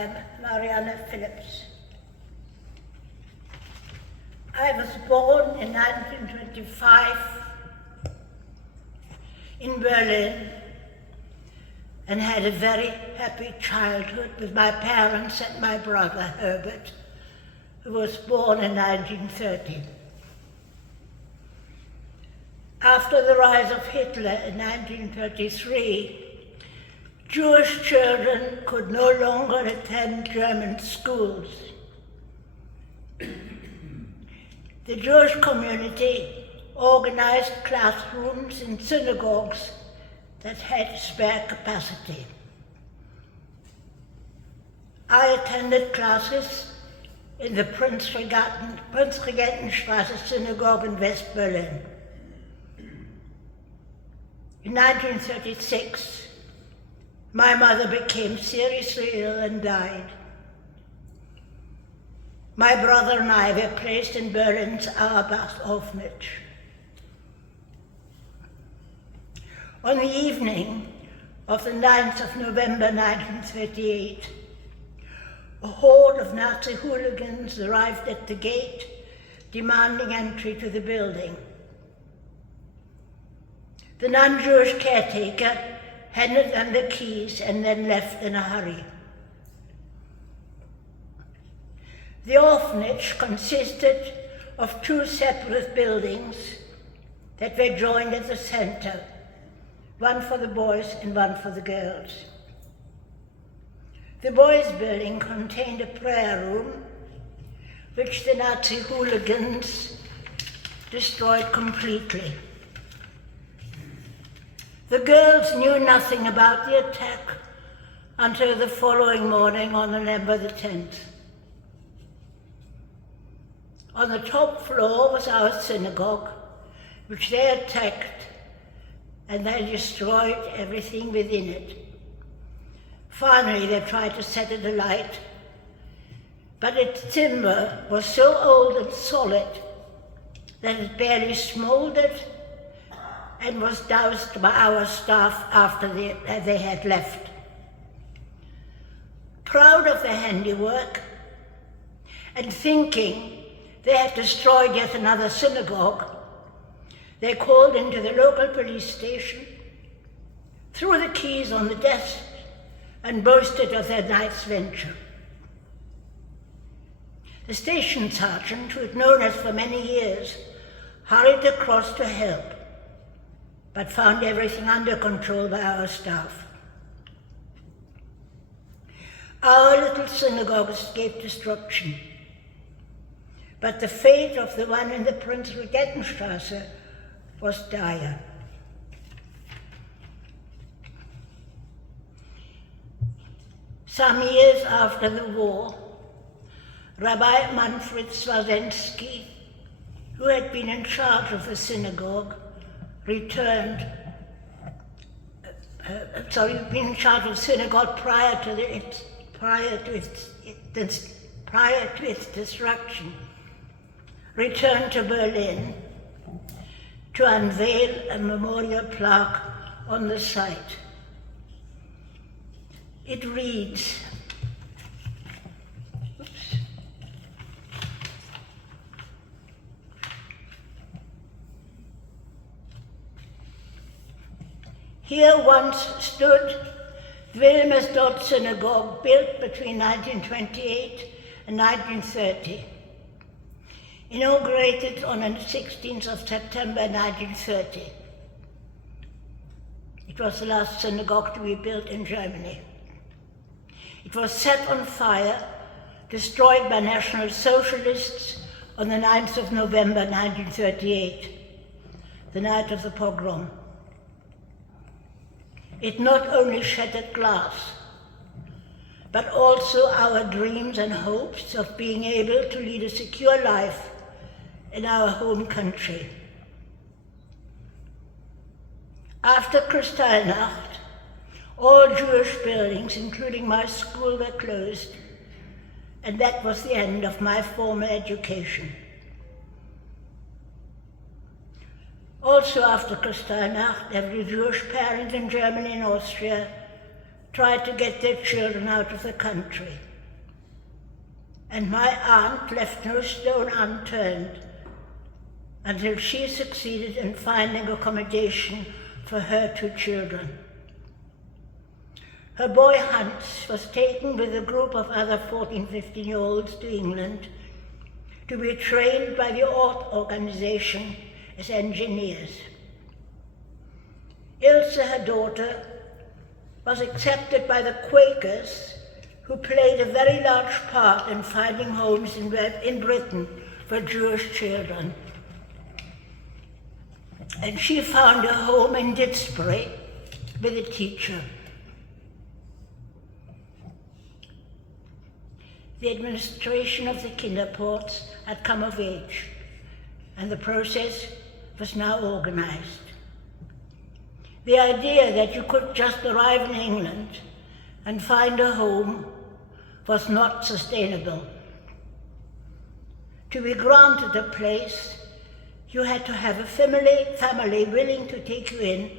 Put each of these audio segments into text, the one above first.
am Marianne Phillips. I was born in 1925 in Berlin and had a very happy childhood with my parents and my brother Herbert, who was born in 1930. After the rise of Hitler in 1933, Jewish children could no longer attend German schools. The Jewish community organized classrooms in synagogues that had spare capacity. I attended classes in the Prinzregentenstraße synagogue in West Berlin. In 1936, my mother became seriously ill and died. My brother and I were placed in Berlin's Auerbach orphanage. On the evening of the 9th of November 1938, a horde of Nazi hooligans arrived at the gate, demanding entry to the building. The non-Jewish caretaker handed them the keys and then left in a hurry. The orphanage consisted of two separate buildings that were joined at the center, one for the boys and one for the girls. The boys' building contained a prayer room, which the Nazi hooligans destroyed completely. The girls knew nothing about the attack until the following morning on November the 10th. On the top floor was our synagogue, which they attacked, and they destroyed everything within it. Finally, they tried to set it alight, but its timber was so old and solid that it barely smoldered and was doused by our staff after they had left. Proud of their handiwork and thinking they had destroyed yet another synagogue, they called into the local police station, threw the keys on the desk, and boasted of their night's venture. The station sergeant, who had known us for many years, hurried across to help, but found everything under control by our staff. Our little synagogue escaped destruction, but the fate of the one in the Prinzregentenstraße was dire. Some years after the war, Rabbi Manfred Swazensky, who had been in charge of the synagogue, been in charge of synagogue prior to its destruction, returned to Berlin to unveil a memorial plaque on the site. It reads, Here once stood Wilmersdorf Synagogue, built between 1928 and 1930, inaugurated on the 16th of September 1930. It was the last synagogue to be built in Germany. It was set on fire, destroyed by National Socialists on the 9th of November 1938, the night of the pogrom. It not only shattered glass, but also our dreams and hopes of being able to lead a secure life in our home country. After Kristallnacht, all Jewish buildings, including my school, were closed, and that was the end of my formal education. Also after Kristallnacht, every Jewish parent in Germany and Austria tried to get their children out of the country. And my aunt left no stone unturned until she succeeded in finding accommodation for her 2 children. Her boy Hans was taken with a group of other 14, 15-year-olds to England to be trained by the Art Organization as engineers. Ilse, her daughter, was accepted by the Quakers, who played a very large part in finding homes in Britain for Jewish children. And she found a home in Didsbury with a teacher. The administration of the Kinderports had come of age, and the process was now organized. The idea that you could just arrive in England and find a home was not sustainable. To be granted a place, you had to have a family willing to take you in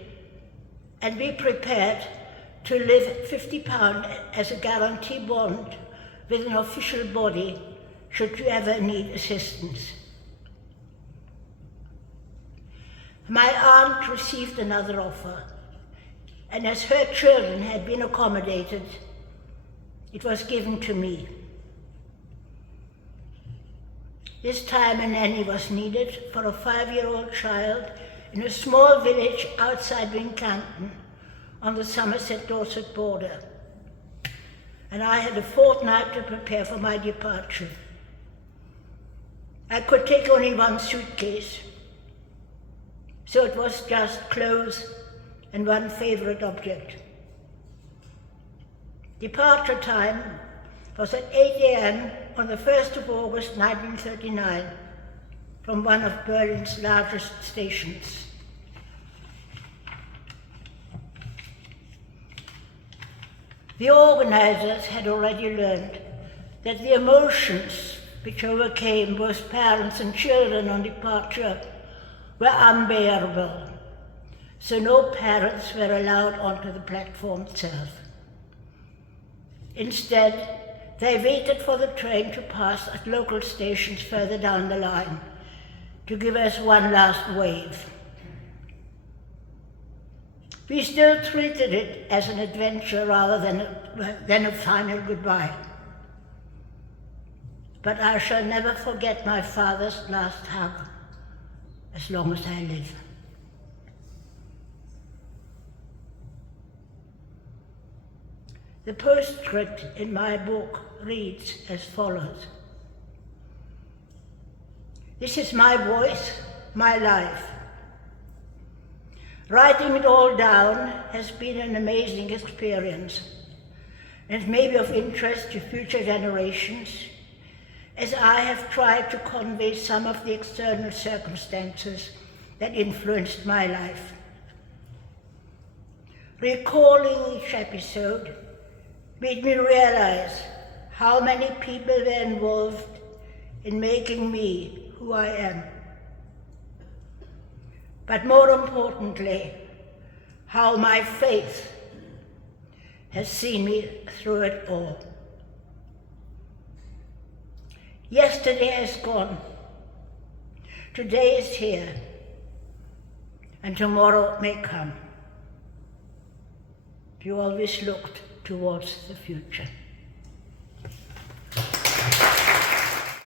and be prepared to live £50 as a guarantee bond with an official body should you ever need assistance. My aunt received another offer, and as her children had been accommodated, it was given to me. This time a nanny was needed for a 5-year-old child in a small village outside Wincanton on the Somerset-Dorset border. And I had a fortnight to prepare for my departure. I could take only 1 suitcase, so it was just clothes and 1 favorite object. Departure time was at 8 a.m. on the 1st of August 1939 from one of Berlin's largest stations. The organizers had already learned that the emotions which overcame both parents and children on departure were unbearable, so no parents were allowed onto the platform itself. Instead, they waited for the train to pass at local stations further down the line to give us one last wave. We still treated it as an adventure rather than a final goodbye. But I shall never forget my father's last hug as long as I live. The postscript in my book reads as follows. This is my voice, my life. Writing it all down has been an amazing experience, and may be of interest to future generations, as I have tried to convey some of the external circumstances that influenced my life. Recalling each episode made me realize how many people were involved in making me who I am. But more importantly, how my faith has seen me through it all. Yesterday has gone, today is here, and tomorrow may come. You always looked towards the future.